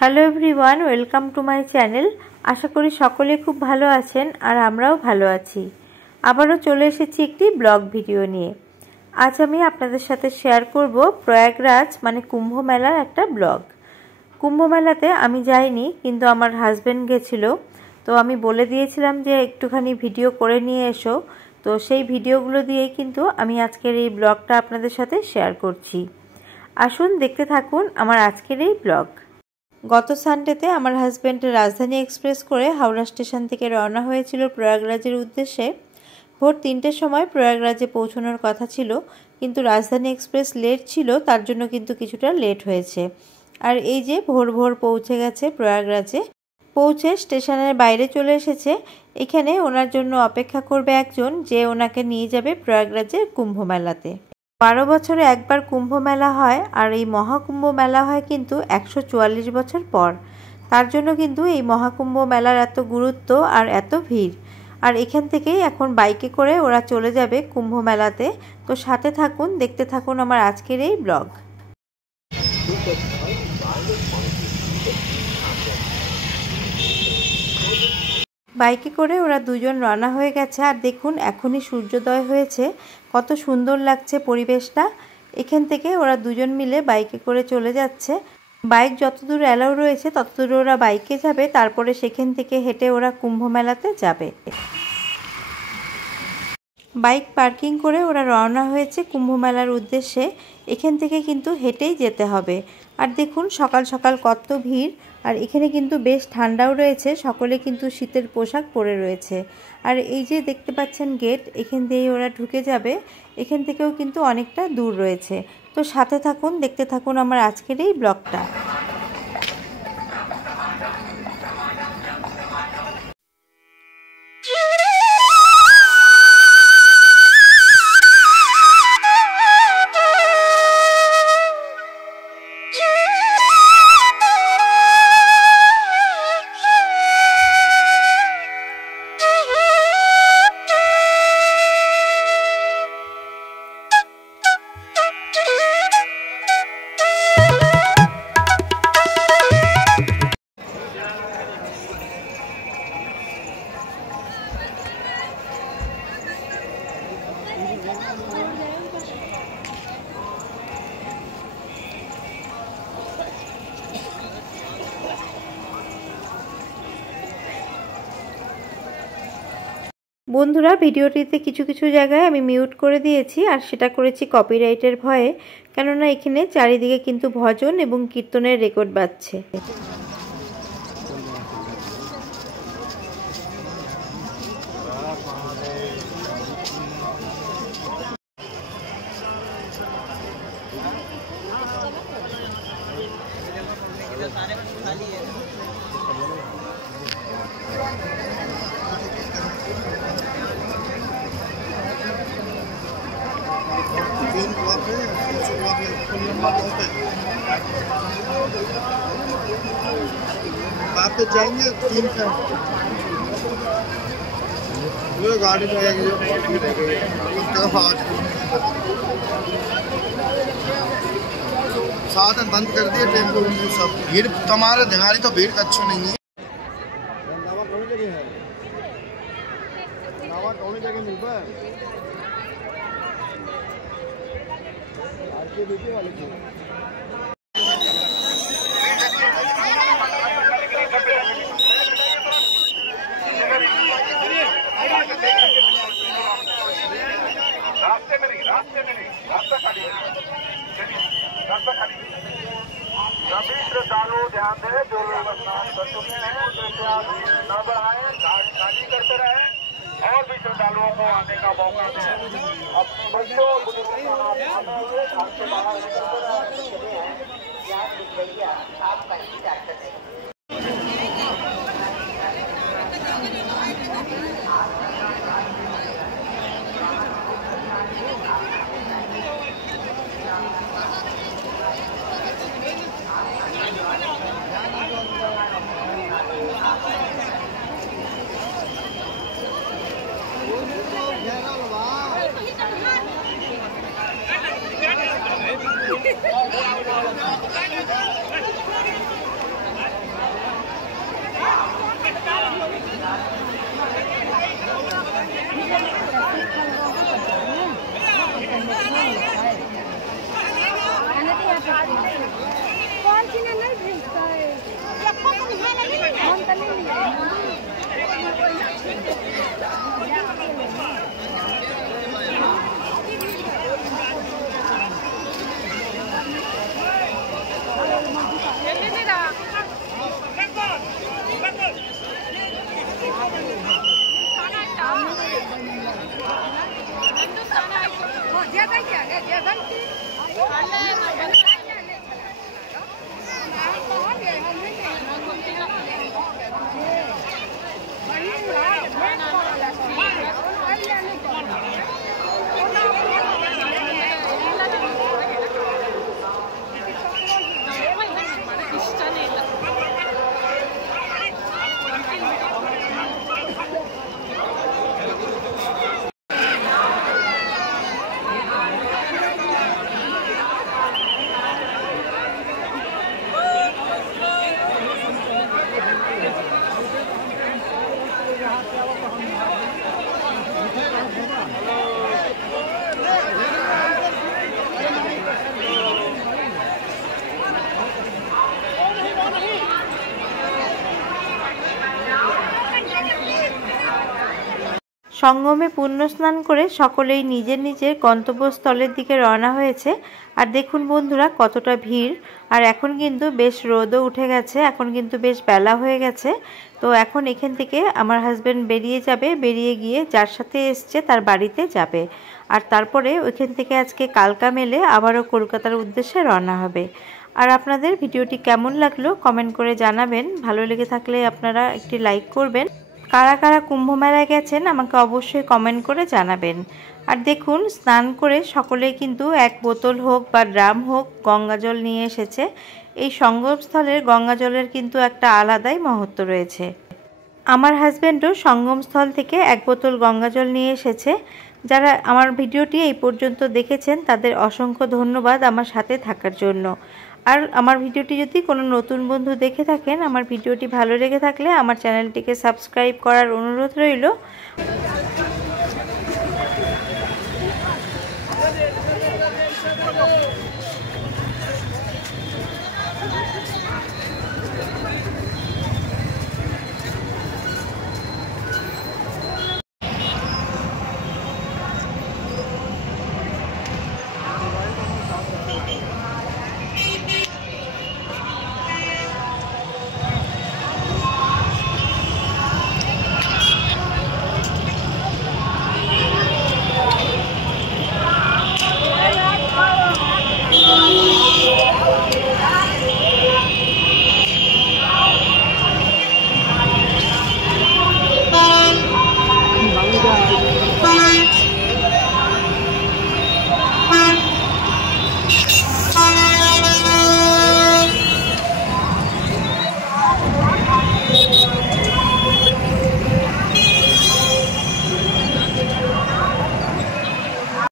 Hello everyone, welcome to my channel. আশা করি সকলে খুব ভালো আছেন আর আমরাও ভালো আছি। আবারও চলে এসেছি একটি ব্লগ ভিডিও নিয়ে। আজ আমি আপনাদের সাথে শেয়ার করব প্রয়াগরাজ মানে কুম্ভ মেলার একটা ব্লগ। কুম্ভ মেলাতে আমি যাইনি, কিন্তু আমার হাজব্যান্ড গেছিল। তো আমি বলে দিয়েছিলাম যে একটুখানি ভিডিও করে নিয়ে এসো। তো সেই ভিডিওগুলো দিয়েই কিন্তু আমি আজকের এই ব্লগটা আপনাদের সাথে শেয়ার করছি। আসুন দেখতে থাকুন আমার আজকের এই ব্লগ। গত সানডেতে আমার হাজব্যান্ড রাজধানী এক্সপ্রেস করে হাওড়া স্টেশন থেকে রওনা হয়েছিল প্রয়াগরাজের উদ্দেশ্যে। ভোর 3টের সময় প্রয়াগরাজে পৌঁছানোর কথা ছিল, কিন্তু রাজধানী এক্সপ্রেস লেট ছিল, তার জন্য কিন্তু কিছুটা লেট হয়েছে। আর এই যে ভোর ভোর পৌঁছে গেছে প্রয়াগরাজে। পৌঁছে স্টেশনের বাইরে চলে এসেছে। এখানে ওনার জন্য অপেক্ষা করবে একজন, যে ওনাকে নিয়ে যাবে প্রয়াগরাজের কুম্ভ মেলাতে। 12 বছরে একবার কুম্ভ মেলা হয়, আর এই মহাকুম্ভ মেলা হয় কিন্তু 144 বছর পর। তার জন্য কিন্তু এই মহাকুম্ভ মেলার এত গুরুত্ব আর এত ভিড়। আর এখান থেকেই এখন বাইকে করে ওরা চলে যাবে কুম্ভ মেলাতে। তো সাথে থাকুন, দেখতে থাকুন আমার আজকের এই ব্লগ। বাইকে করে ওরা দুজন রওনা হয়ে গেছে। আর দেখুন এখনই সূর্যোদয় হয়েছে, কত সুন্দর লাগছে পরিবেশটা। এখান থেকে ওরা দুজন মিলে বাইকে করে চলে যাচ্ছে। বাইক যতদূর অ্যালাউ রয়েছে ততদূর ওরা বাইকে যাবে, তারপরে সেখান থেকে হেঁটে ওরা কুম্ভ মেলাতে যাবে। বাইক পার্কিং করে ওরা রওনা হয়েছে কুম্ভ মেলার উদ্দেশ্যে। এখান থেকে কিন্তু হেঁটেই যেতে হবে। আর দেখুন সকাল সকাল কত ভিড়। আর এখানে কিন্তু বেশ ঠান্ডাও রয়েছে, সকলে কিন্তু শীতের পোশাক পরে রয়েছে। আর এই যে দেখতে পাচ্ছেন গেট, এখান দিয়েই ওরা ঢুকে যাবে। এখান থেকেও কিন্তু অনেকটা দূর রয়েছে। তো সাথে থাকুন, দেখতে থাকুন আমার আজকের এই ব্লগটা। বন্ধুরা, ভিডিওটিতে কিছু কিছু জায়গায় আমি মিউট করে দিয়েছি, আর সেটা করেছি কপিরাইটের ভয়ে। কেননা এখানে চারিদিকে কিন্তু ভজন এবং কীর্তনের রেকর্ড বাজছে। आप तो जाएंगे 3 का वो गाड़ी में आएंगे साधन बंद कर दिए, टेम्पो सब। भीड़ तुम्हारे दिहाड़ी तो भीड़ अच्छी नहीं है। जगह मिलता है सभी श्रद्धालु ध्यान दें, जो लोग स्नान कर चुके हैं कृपया न बढ़ाएं, घाट खाली करते रहें और भी श्रद्धालुओं को आने का मौका दें। अपने बच्चों बुजुर्गों को घाट से बाहर निकलते रहें। সঙ্গমে পুণ্য স্নান করে সকলেই নিজের নিজের গন্তব্যস্থলের দিকে রওনা হয়েছে। আর দেখুন বন্ধুরা কতটা ভিড়। আর এখন কিন্তু বেশ রোদও উঠে গেছে, এখন কিন্তু বেশ বেলা হয়ে গেছে। তো এখন এখান থেকে আমার হাজব্যান্ড বেরিয়ে যাবে, বেরিয়ে গিয়ে যার সাথে এসছে তার বাড়িতে যাবে। আর তারপরে ওইখান থেকে আজকে কালকা মেলে আবারও কলকাতার উদ্দেশ্যে রওনা হবে। আর আপনাদের ভিডিওটি কেমন লাগলো কমেন্ট করে জানাবেন। ভালো লেগে থাকলে আপনারা একটি লাইক করবেন। কারা কারা কুম্ভ মেলায় গেছেন আমাকে অবশ্যই কমেন্ট করে জানাবেন। আর দেখুন স্নান করে সকলে কিন্তু এক বোতল হোক বা ড্রাম হোক গঙ্গা জল নিয়ে এসেছে। এই সঙ্গমস্থলের গঙ্গা জলের কিন্তু একটা আলাদাই মহত্ব রয়েছে। আমার হাজব্যান্ডও সঙ্গমস্থল থেকে এক বোতল গঙ্গা জল নিয়ে এসেছে। যারা আমার ভিডিওটি এই পর্যন্ত দেখেছেন তাদের অসংখ্য ধন্যবাদ আমার সাথে থাকার জন্য। আর আমার ভিডিওটি যদি কোনো নতুন বন্ধু দেখে থাকেন, আমার ভিডিওটি ভালো লেগে থাকলে আমার চ্যানেলটিকে সাবস্ক্রাইব করার অনুরোধ রইল।